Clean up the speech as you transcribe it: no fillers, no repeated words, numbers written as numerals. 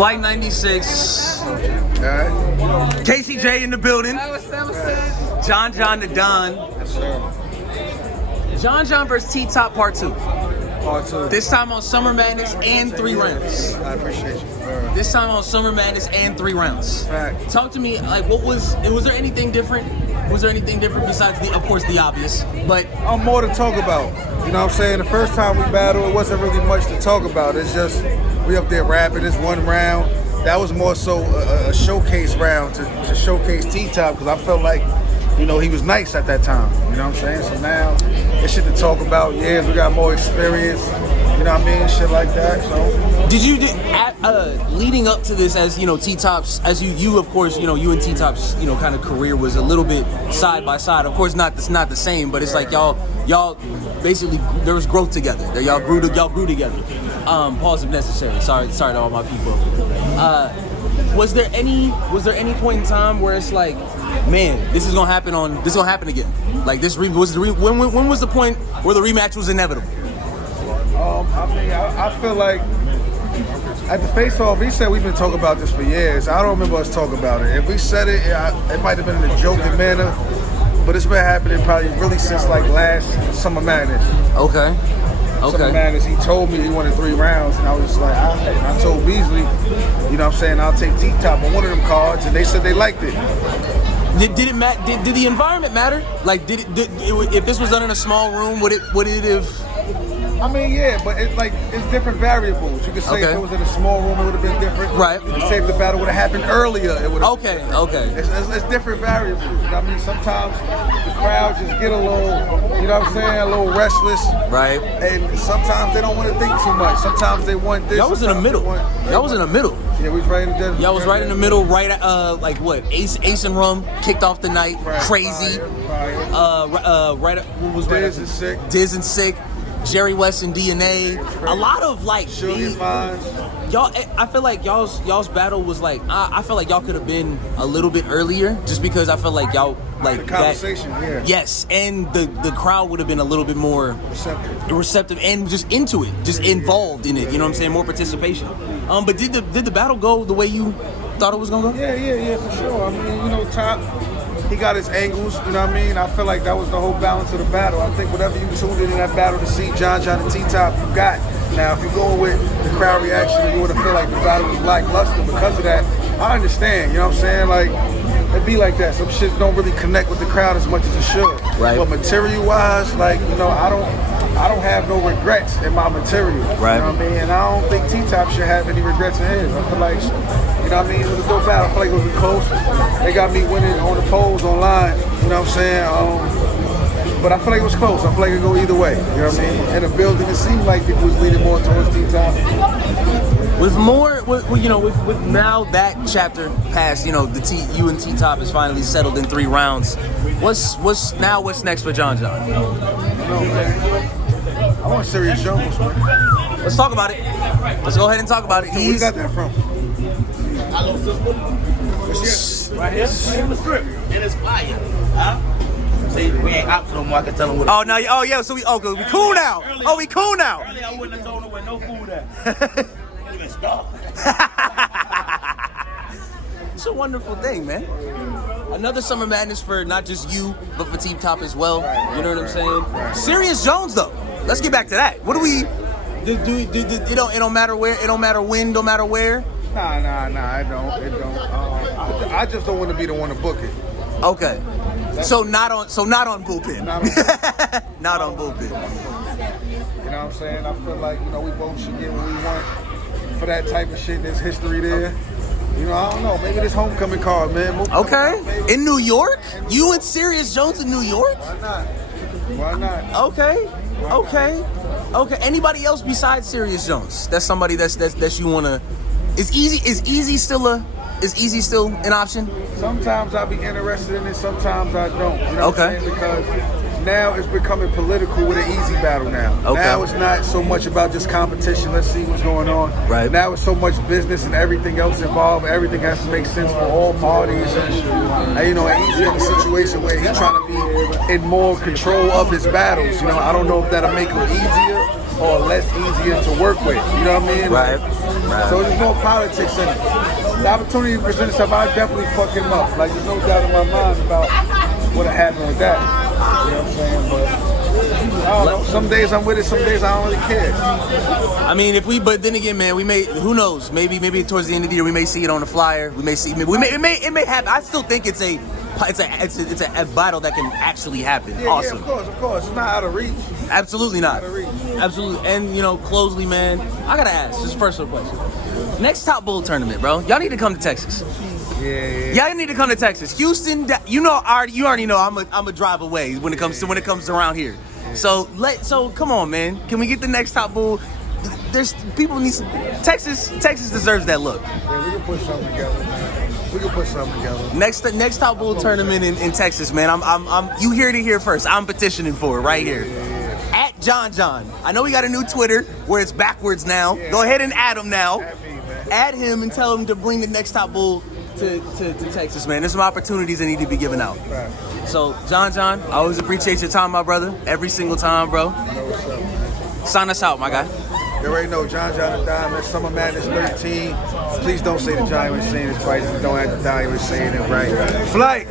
Flight 96. KCJ in the building. John the Don. Yes, sir. John versus T-Top Part 2. Part 2. This time on Summer Madness and 3 rounds. I appreciate you. This time on Summer Madness and 3 rounds. Fact. Talk to me, like, was there anything different? Was there anything different besides, of course, the obvious? But More to talk about. You know what I'm saying? The first time we battled, it wasn't really much to talk about. It's just, we up there rapping. It's one round. That was more so a showcase round to showcase T-Top, because I felt like, he was nice at that time. You know what I'm saying? So now, it's shit to talk about. Yes, we got more experience. You know what I mean? Shit like that. So, leading up to this, as T-Top's, as you of course, you and T-Top's, kind of career was a little bit side by side. Of course, it's not the same, but it's like y'all basically, there was growth together. Y'all grew together. Pause if necessary. Sorry to all my people. Was there any point in time where it's like, man, this is gonna happen again? Like when was the point where the rematch was inevitable? I feel like at the face-off, he said we've been talking about this for years. I don't remember us talking about it. If we said it, it might have been in a joking manner, but it's been happening probably really since like last Summer Madness. Okay. Summer Madness, he told me he wanted 3 rounds, and I was like, all right. And I told Beasley, I'm saying, I'll take T-Top on one of them cards, and they said they liked it. Did it matter? Did the environment matter? Like, if this was done in a small room, would it have? I mean, yeah, but it's different variables. You could say if it was in a small room, it would have been different. Right. You could say if the battle would have happened earlier, it would have been different. Okay. It's different variables. I mean, sometimes the crowd just get a little, a little restless. Right. And sometimes they don't want to think too much. Sometimes they want this. Y'all was in the middle. Y'all was in the middle. Yeah, we was right in the desert. Y'all was right in the middle, right at, like what? Ace and Rum kicked off the night. Right. Crazy. Fire. Right at, what was right? Diz and Sick. Jerry West and DNA, a lot of like y'all. I feel like y'all's battle was like I feel like y'all could have been a little bit earlier, just because I feel like y'all like the conversation. Yeah. Yes, and the crowd would have been a little bit more receptive and just into it, just involved in it. You know what I'm saying? More participation. But did the battle go the way you thought it was gonna go? Yeah, for sure. I mean, Top. He got his angles, you know what I mean? I feel like that was the whole balance of the battle. I think whatever you tuned in that battle to see John and T-Top, you got. Now, if you're going with the crowd reaction and you would have feel like the battle was lackluster because of that, I understand, you know what I'm saying? Like, it be like that. Some shit don't really connect with the crowd as much as it should. Right. But material-wise, like, I don't have no regrets in my material. Right. You know what I mean? And I don't think T-Top should have any regrets in his. I feel like, it was a dope battle. I feel like it was close. They got me winning on the polls online. You know what I'm saying? But I feel like it was close. I feel like it go either way. You know what I mean? In the building, it seemed like it was leaning more towards T-Top. With now that chapter passed, you and T-Top is finally settled in 3 rounds. What's next for John? Man. I want Serius Jones, man. Let's talk about it. Let's go ahead and talk about it. Where you got that from? Hello, sister. Right here. In the script. It is fire. Huh? See, we ain't out no more. I can tell them what. Oh, now, so we cool now. We cool now. Earlier, I wouldn't have told them where no food at. Even stop. It's a wonderful thing, man. Another Summer Madness for not just you, but for T-Top as well. You know what I'm saying? Serius Jones, though. Let's get back to that. What do we do? It don't matter where. It don't matter when. Don't matter where. Nah, it don't. I just don't want to be the one to book it. Okay. So not on bullpen. Not on bullpen. You know what I'm saying? I feel like, we both should get what we want for that type of shit. There's history there. I don't know. Maybe this homecoming card, man. Okay. In New York? You and Serius Jones in New York? Why not? Okay. Anybody else besides Serius Jones? That's somebody that you wanna. Is Easy still an option? Sometimes I'll be interested in it, sometimes I don't. You know what I'm saying? Because now it's becoming political with an Easy battle now. Okay. Now it's not so much about just competition, let's see what's going on. Right. Now it's so much business and everything else involved. Everything has to make sense for all parties. And Easy in a situation where he's trying to be in more control of his battles. I don't know if that'll make him easier or less easier to work with. You know what I mean? Right. So there's no politics in it. The opportunity to present itself, I definitely fuck him up. Like, there's no doubt in my mind about what happened with that. You know what I'm saying? But I don't know. Some days I'm with it, some days I don't really care. I mean, but then again, man, we may, who knows? Maybe towards the end of the year, we may see it on the flyer. We may see, it may happen. I still think it's a battle that can actually happen. Yeah, awesome. Yeah, of course. It's not out of reach. Absolutely not. Out of reach. Absolutely. And, closely, man, I gotta ask, just a personal question. Next Top Bull tournament, bro. Y'all need to come to Texas. Yeah. Y'all need to come to Texas. Houston, you already know I'm a drive away when it comes to around here. So come on, man. Can we get the next Top Bull? There's people need Texas deserves that look. Yeah, we can put something together. Next Top Bull tournament in Texas, man. I'm you heard it here first. I'm petitioning for it right here. Yeah. At John. I know we got a new Twitter where it's backwards now. Yeah. Go ahead and add him now. Add him and tell him to bring the next Top Bull to Texas, man. There's some opportunities that need to be given out. Right. So, John, I always appreciate your time, my brother. Every single time, bro. Sign us out, my guy. You already know, John the Diamond, Summer Madness 13. Please don't say the Giant was saying it twice. You don't have to die with saying it right. Flight!